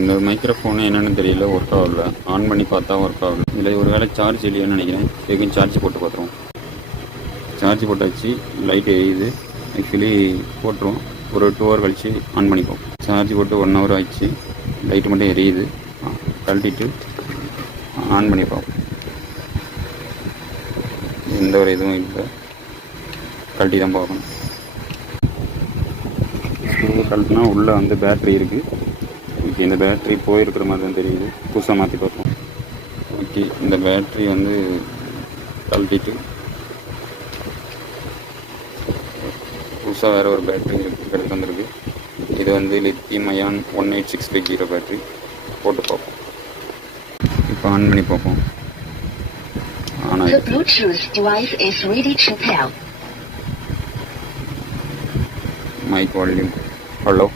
இந்த மைக்ரோஃபோனு என்னென்னு தெரியல, ஒர்க் ஆகல. ஆன் பண்ணி பார்த்தா ஒர்க் ஆகல. இதில் ஒரு வேளை சார்ஜ் இல்லையான்னு நினைக்கிறேன். எதுக்கும் சார்ஜ் போட்டு பார்த்துருவோம். சார்ஜ் போட்டாச்சு, லைட் எரியுது. ஆக்சுவலி போட்டுருவோம். ஒரு 2 ஹவர் கழித்து ஆன் பண்ணிப்போம். சார்ஜ் போட்டு 1 ஹவர் ஆச்சு, லைட்டு மட்டும் எரியுது. கழட்டிட்டு ஆன் பண்ணிப்போம். எந்த ஒரு இதுவும் இல்லை, கழட்டி தான் பார்க்கணும். ஸ்க்ரூ கழட்டினா உள்ளே வந்து பேட்ரி இருக்குது. ஓகே, இந்த பேட்ரி போயிருக்கிற மாதிரி தான் தெரியுது. புதுசாக மாற்றி பார்ப்போம். ஓகே, இந்த பேட்ரி வந்து கழட்டிட்டு புதுசாக வேறு ஒரு பேட்ரி எடுத்து வந்துருக்கு. இது வந்து லித்தியம் அயான் 18650 பேட்ரி போட்டு பார்ப்போம். இப்போ ஆன் பண்ணி பார்ப்போம். The Bluetooth device is ready to pair. Mic volume. Hello.